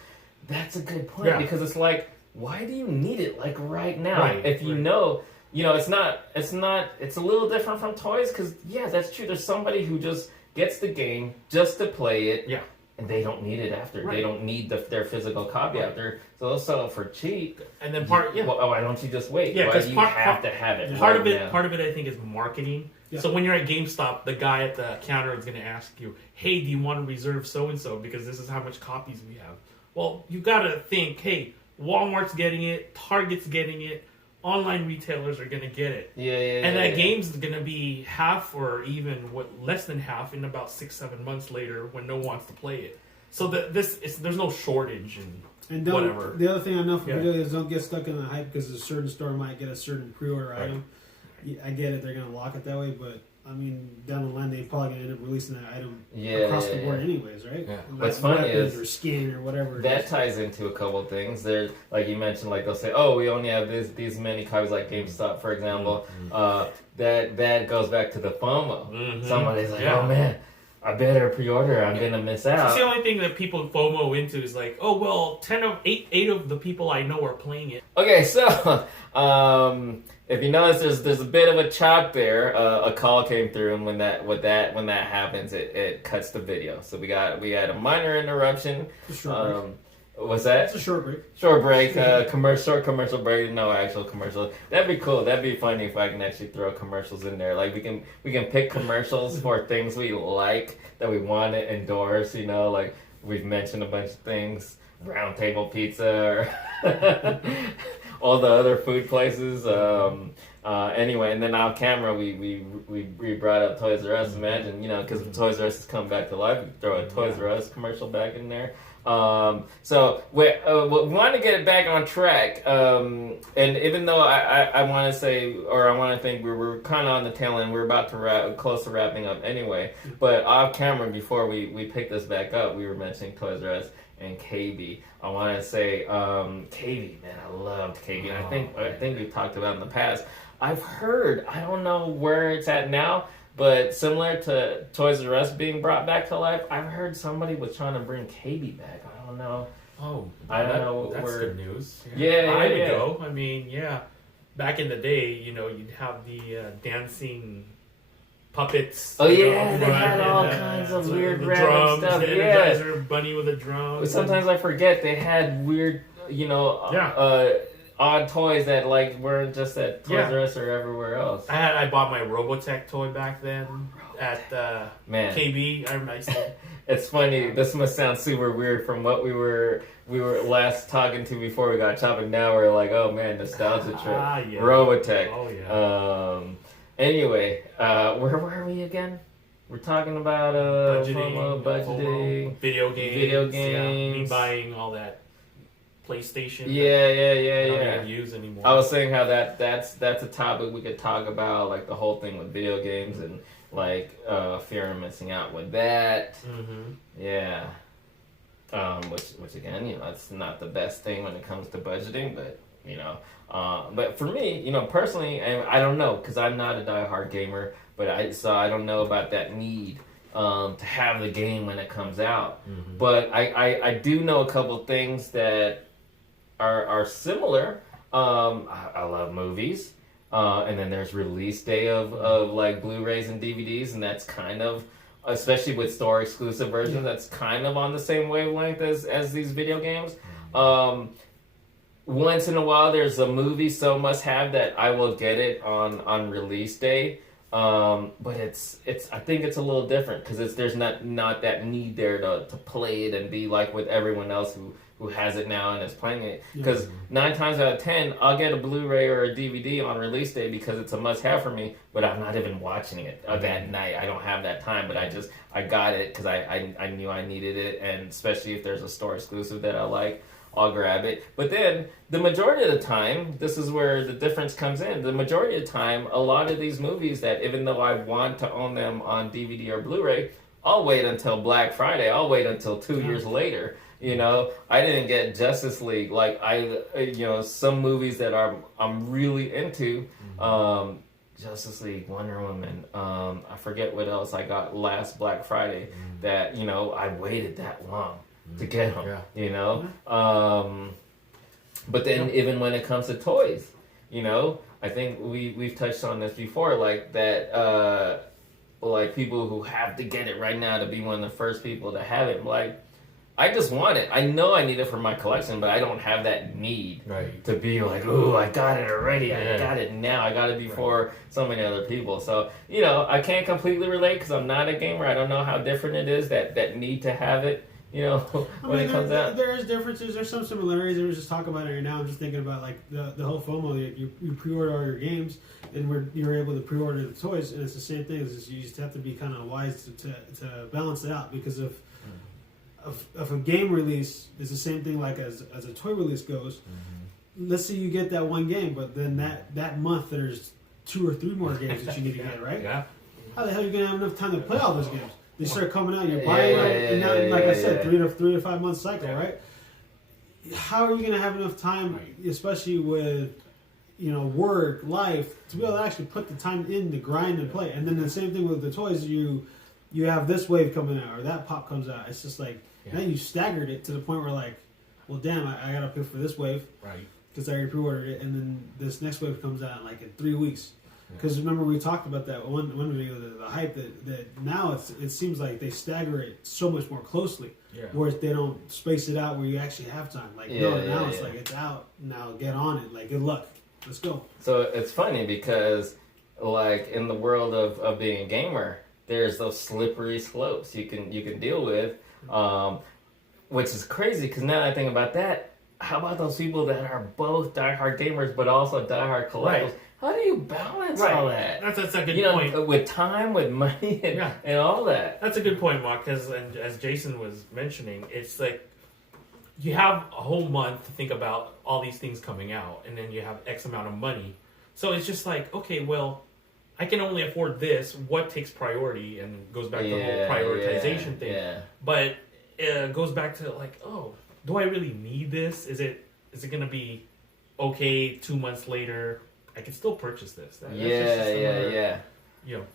That's a good point because it's like, why do you need it like right now? Right, if you know, it's a little different from toys because that's true. There's somebody who just gets the game just to play it. Yeah. And they don't need it after. Right. They don't need their physical copy after. So they'll sell it for cheap. And then Well, why don't you just wait? Yeah, why 'cause do you part- have to have it? Part right of it, now? part of it, I think, is marketing. Yeah. So when you're at GameStop, the guy at the counter is going to ask you, "Hey, do you want to reserve so and so because this is how much copies we have?" Well, you got to think, hey, Walmart's getting it, Target's getting it, online retailers are going to get it, and that game's going to be half or even less than half in about 6-7 months later when no one wants to play it. So there's no shortage and whatever. The other thing I know from video is don't get stuck in the hype because a certain store might get a certain pre-order item. I get it; they're gonna lock it that way, but I mean, down the line, they're probably gonna end up releasing that item across the board, anyways, right? Yeah. Like What's funny weapons is or skin or whatever. that ties into a couple of things. There, like you mentioned, like they'll say, "Oh, we only have these many copies," like GameStop, for example. That goes back to the FOMO. Somebody's like, "Oh man, I better pre-order. I'm gonna miss out." It's the only thing that people FOMO into is like, oh well, 8 of the people I know are playing it. Okay, so if you notice, there's a bit of a chop there. A call came through, and when that happens, it cuts the video. So we had a minor interruption. What's that? It's a short break. Short break. Short commercial break. No actual commercial. That'd be cool. That'd be funny if I can actually throw commercials in there. Like we can pick commercials for things we like that we want to endorse. Like we've mentioned a bunch of things. Round Table Pizza, or all the other food places. Anyway, and then off camera, we brought up Toys R Us. Imagine, because Toys R Us has come back to life. We throw a Toys R Us commercial back in there. So we want to get it back on track. And even though I want to say, or I want to think we're kind of on the tail end, we're about to close to wrapping up anyway. But off camera, before we pick this back up, we were mentioning Toys R Us and KB. I want to say KB, man, I loved KB. I think we've talked about it in the past. I've heard, I don't know where it's at now, but similar to Toys R Us being brought back to life, I've heard somebody was trying to bring KB back. I don't know. Oh, I don't know. That's good news. Yeah, I would go. I mean, back in the day, you'd have the dancing puppets. Oh yeah, they had all kinds of weird random stuff. The Energizer bunny with a drum. Sometimes I forget they had weird, odd toys that like weren't just at Toys R Us or everywhere else. I bought my Robotech toy back then at KB. I remember. It's funny. This must sound super weird from what we were last talking to before we got chopping. Now we're like, oh man, nostalgia trip. Yeah. Robotech. Oh yeah. Anyway, where were we again? We're talking about budgeting, video games, me buying all that PlayStation. Yeah. Don't use anymore. I was saying how that's a topic we could talk about, like the whole thing with video games and like fear of missing out with that. Mm-hmm. Yeah. Which again, it's not the best thing when it comes to budgeting, but but for me, personally, and I don't know because I'm not a diehard gamer, but I don't know about that need to have the game when it comes out. Mm-hmm. But I do know a couple things that are similar. I love movies, and then there's release day of like Blu-rays and DVDs, and that's kind of, especially with store exclusive versions, that's kind of on the same wavelength as these video games. Once in a while, there's a movie so must have that I will get it on release day. But it's I think it's a little different because there's not that need there to play it and be like with everyone else who has it now and is playing it. Because 9 times out of 10, I'll get a Blu-ray or a DVD on release day because it's a must-have for me. But I'm not even watching it that night. I don't have that time. But I got it because I knew I needed it, and especially if there's a store exclusive that I like, I'll grab it. But then the majority of the time, this is where the difference comes in. The majority of the time, a lot of these movies that even though I want to own them on DVD or Blu-ray, I'll wait until Black Friday. I'll wait until 2 years later. You know, I didn't get Justice League. Like some movies that I'm really into. Justice League, Wonder Woman. I forget what else I got last Black Friday. That I waited that long to get them. But then even when it comes to toys, I think we've touched on this before, like that. Like people who have to get it right now to be one of the first people to have it. Like, I just want it. I know I need it for my collection, but I don't have that need to be like, ooh, I got it already. I got it now. I got it before so many other people. So, I can't completely relate because I'm not a gamer. I don't know how different it is, that need to have it, when it comes out. There is differences. There's some similarities. There was just talk about it right now. I'm just thinking about like the whole FOMO. You pre-order all your games, and you're able to pre-order the toys, and it's the same thing. It's you just have to be kind of wise to balance it out because of a game release is the same thing like as a toy release goes. Let's say you get that one game, but then that month there's 2 or 3 more games that you need to get, right? Yeah. How the hell are you gonna have enough time to play all those games? They start coming out, you're buying them, and now, like I said, 3 to 5 month cycle, right? How are you gonna have enough time, especially with work, life, to be able to actually put the time in to grind and play? And then the same thing with the toys. You have this wave coming out or that pop comes out. It's just like now you staggered it to the point where like, well, damn, I gotta pay for this wave, right? Because I already pre-ordered it, and then this next wave comes out like in 3 weeks. Because remember we talked about that one video, the hype that now it seems like they stagger it so much more closely, whereas they don't space it out where you actually have time. Like it's like it's out now, get on it. Like good luck, let's go. So it's funny because like in the world of being a gamer, there's those slippery slopes you can deal with, which is crazy because now I think about that. How about those people that are both diehard gamers but also diehard collectors? Right. How do you balance all that? That's a good point. With time, with money, and all that. That's a good point, Mark. Because as Jason was mentioning, it's like you have a whole month to think about all these things coming out, and then you have X amount of money. So it's just like, okay, well, I can only afford this. What takes priority? And it goes back to the whole prioritization thing. Yeah. But it goes back to like, oh, do I really need this? Is it going to be okay 2 months later? I can still purchase this.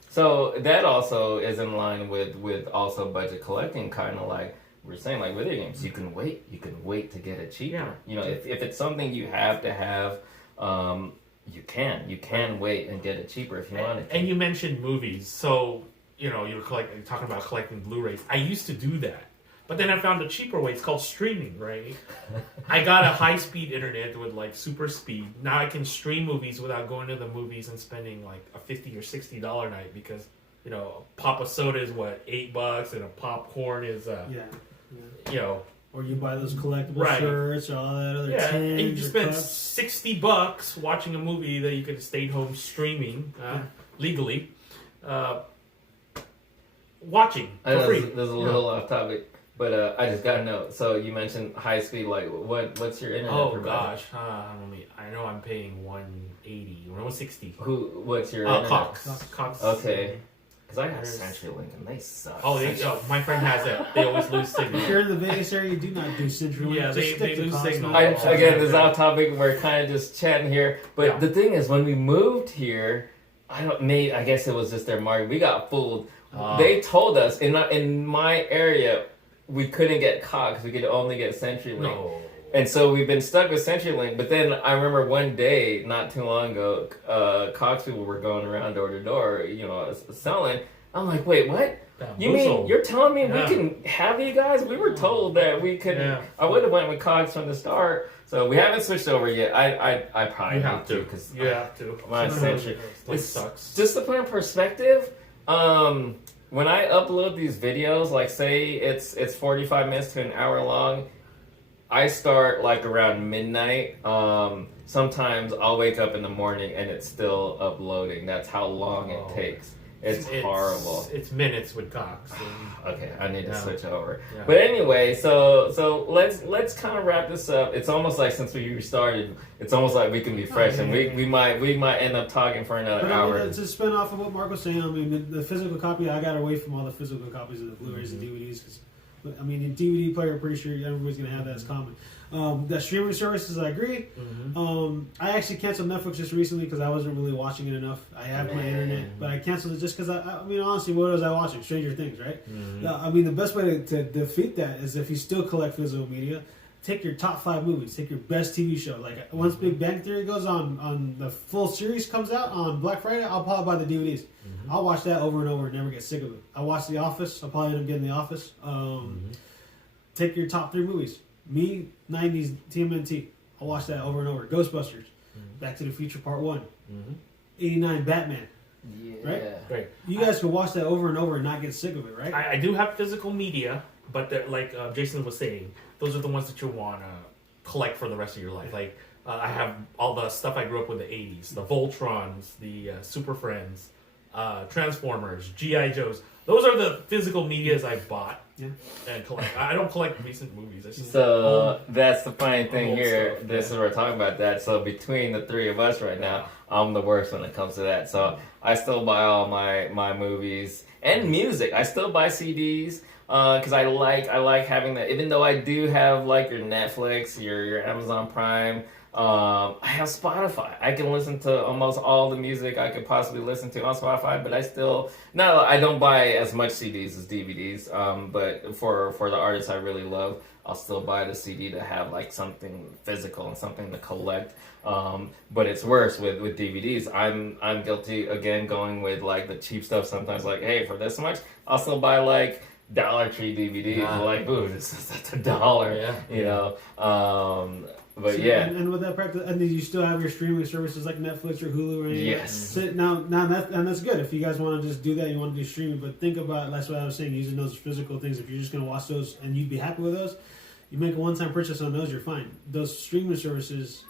So that also is in line with also budget collecting, kind of like we're saying, like video games. You can wait to get it cheaper. If it's something you have to have, you can wait and get it cheaper if you want it. And you mentioned movies, so you're talking about collecting Blu-rays. I used to do that. But then I found a cheaper way. It's called streaming, right? I got a high-speed internet with like super speed. Now I can stream movies without going to the movies and spending like a $50 or $60 night because a pop of soda is what, $8, and a popcorn is Or you buy those collectible shirts or all that other tins. And you just spend $60 watching a movie that you could have stayed home streaming legally, watching for free. There's a little off topic. But I just got to know. So you mentioned high speed. Like, what's your internet? Oh gosh, I know I'm paying $180 or $160. What's your internet? Cox. Okay. Because I have CenturyLink and they suck. Oh, my friend has it. They always lose signal. If you're in the Vegas area, you do not do CenturyLink. Yeah, they lose signal. Again, this is off topic. We're kind of just chatting here. But the thing is, when we moved here, I guess it was just their market. We got fooled. They told us in my area, we couldn't get Cox. We could only get CenturyLink. No. And so we've been stuck with CenturyLink. But then I remember one day, not too long ago, Cox people were going around door to door, selling. I'm like, wait, what? You mean you're telling me we can have you guys? We were told that we couldn't. Yeah. I would have went with Cogs from the start. So we haven't switched over yet. I probably have to because you have to. My century. It sucks. Just to put in perspective, when I upload these videos, like say it's 45 minutes to an hour long, I start like around midnight. Sometimes I'll wake up in the morning and it's still uploading. That's how long it takes. It's horrible. It's minutes with Cox. Okay, I need to switch over. Yeah. But anyway, so let's kind of wrap this up. It's almost like since we restarted, it's almost like we can be fresh, and we might end up talking for another hour. It's a spin off of what Mark was saying. I mean, the physical copy, I got away from all the physical copies of the Blu-rays and DVDs. Cause, I mean, in DVD player, I'm pretty sure everybody's gonna have that as common. The streaming services, I agree. I actually canceled Netflix just recently because I wasn't really watching it enough. I have my internet, but I canceled it just because I mean, honestly, what was I watching? Stranger Things, right? I mean, the best way to defeat that is if you still collect physical media, take your top 5 movies, take your best TV show. Like once Big Bang Theory goes on the full series comes out on Black Friday, I'll probably buy the DVDs. I'll watch that over and over and never get sick of it. I watch The Office. I'll probably end up getting The Office. Take your top 3 movies. Me, 90s, TMNT. I'll watch that over and over. Ghostbusters. Back to the Future Part 1. 89 Batman. Right? You guys can watch that over and over and not get sick of it, right? I do have physical media, but like Jason was saying, those are the ones that you want to collect for the rest of your life. Like, I have all the stuff I grew up with in the 80s. The Voltrons, the Super Friends, Transformers, G.I. Joes. Those are the physical medias I bought and collect. I don't collect recent movies. So that's the funny thing here. Stuff, this is we're talking about that. So between the 3 of us right now, I'm the worst when it comes to that. So I still buy all my movies and music. I still buy CDs because I like having that. Even though I do have like your Netflix, your Amazon Prime. I have Spotify. I can listen to almost all the music I could possibly listen to on Spotify, but I don't buy as much CDs as DVDs. But for the artists I really love, I'll still buy the CD to have like something physical and something to collect. But it's worse with DVDs. I'm guilty again going with like the cheap stuff sometimes. Like, hey, for this much, I'll still buy like Dollar Tree DVDs. Like, ooh, that's $1. You know. But and with that practice, and then you still have your streaming services like Netflix or Hulu or anything. Yes. So now that's good. If you guys want to just do that, you want to do streaming. But think about that's what I was saying. Using those physical things. If you're just going to watch those and you'd be happy with those, you make a one-time purchase on those, you're fine. Those streaming services,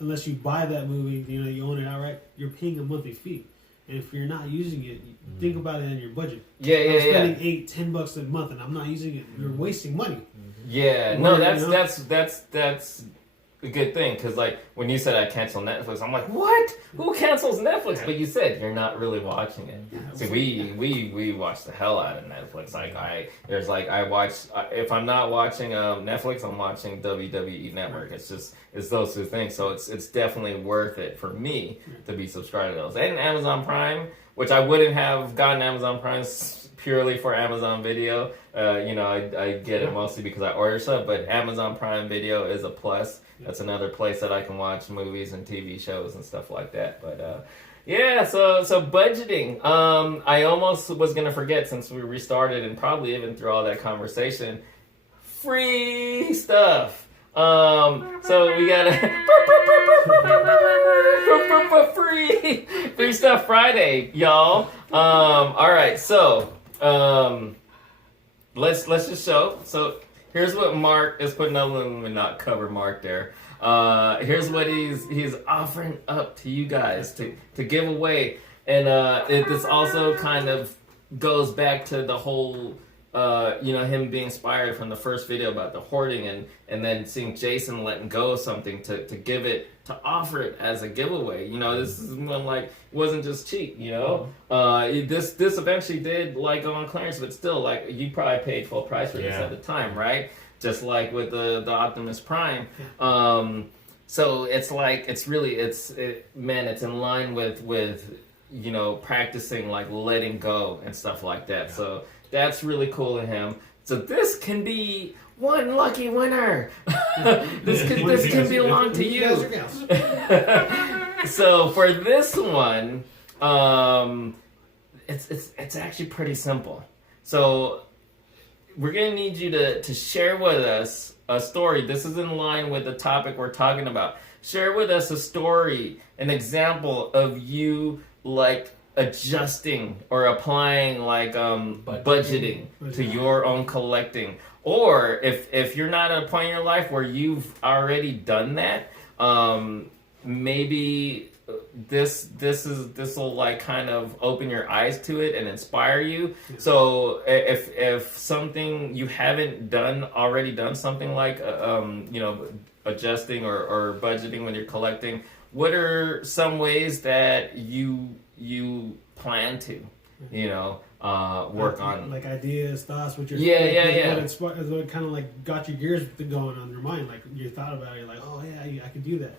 unless you buy that movie, you own it outright. You're paying a monthly fee. And if you're not using it, think about it in your budget. I'm spending $8-10 a month, and I'm not using it. You're wasting money. Yeah, no, that's a good thing because like when you said I cancel Netflix, I'm like, what? Who cancels Netflix? But you said you're not really watching it. See, we watch the hell out of Netflix. Like I watch if I'm not watching Netflix, I'm watching WWE Network. It's those 2 things. So it's definitely worth it for me to be subscribed to those. And Amazon Prime, which I wouldn't have gotten Amazon Prime purely for Amazon Video. I get it mostly because I order stuff, but Amazon Prime Video is a plus. That's another place that I can watch movies and TV shows and stuff like that. But so budgeting. I almost was gonna forget since we restarted and probably even through all that conversation. Free stuff. So we got free stuff Friday, y'all. All right, so let's just show. So here's what Mark is putting up. Let me not cover Mark there. Here's what he's offering up to you guys to give away, and this also kind of goes back to the whole. Him being inspired from the first video about the hoarding and then seeing Jason letting go of something to give it, to offer it as a giveaway. This is one like, wasn't just cheap, This eventually did like go on clearance, but still like you probably paid full price for this at the time, right? Just like with the Optimus Prime. So it's like, it's in line with practicing like letting go and stuff like that. So that's really cool of him. So this can be one lucky winner. This can belong to you. So for this one, it's actually pretty simple. So we're gonna need you to share with us a story. This is in line with the topic we're talking about. Share with us a story, an example of you like adjusting or applying like budgeting to your own collecting. Or if you're not at a point in your life where you've already done that, maybe this will like kind of open your eyes to it and inspire you. Yeah. So if something you haven't already done something like adjusting or budgeting when you're collecting, what are some ways that you plan to work on, like ideas, thoughts, what you're what kind of like got your gears going on your mind, like you thought about it, you're like, oh yeah, I could do that.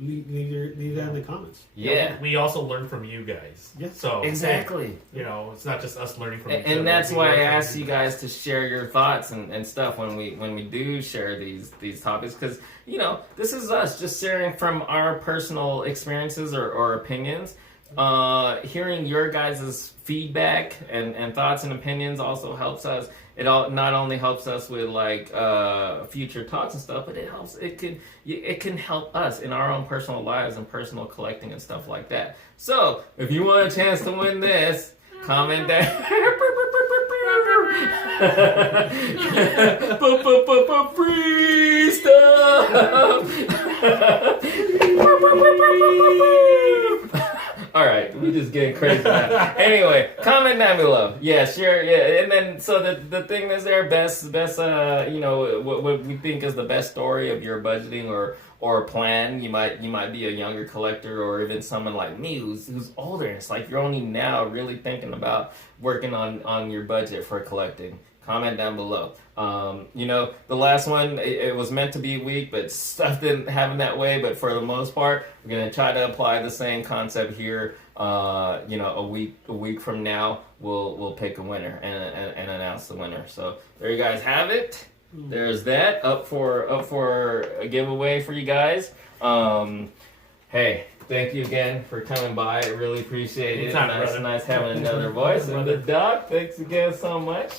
Leave that in the comments. Yeah, we also learn from you guys. Yeah, so exactly. It's not just us learning from each other. And that's why I asked you guys to share your thoughts and stuff when we do share these topics, because this is us just sharing from our personal experiences or opinions. Hearing your guys' feedback and thoughts and opinions also helps us. It not only helps us with like future talks and stuff, but it can help us in our own personal lives and personal collecting and stuff like that. So if you want a chance to win this, comment down. Free stuff. All right, we just getting crazy now. Anyway, comment down below. Yeah, share. Yeah, and then so the thing is there best what we think is the best story of your budgeting or plan. You might be a younger collector, or even someone like me who's older. It's like you're only now really thinking about working on your budget for collecting. Comment down below. The last one, it was meant to be weak, but stuff didn't happen that way. But for the most part, we're gonna try to apply the same concept here. A week from now, we'll pick a winner and announce the winner. So there you guys have it. There's that up for a giveaway for you guys. Hey, thank you again for coming by. I really appreciate it. Nice having another voice. And the doc, thanks again so much.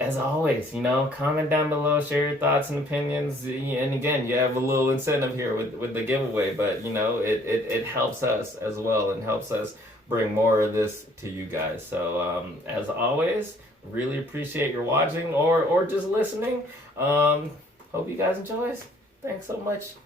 As always, comment down below, share your thoughts and opinions. And again, you have a little incentive here with the giveaway, but it helps us as well and helps us bring more of this to you guys. So as always, really appreciate your watching or just listening. Hope you guys enjoy. Thanks so much.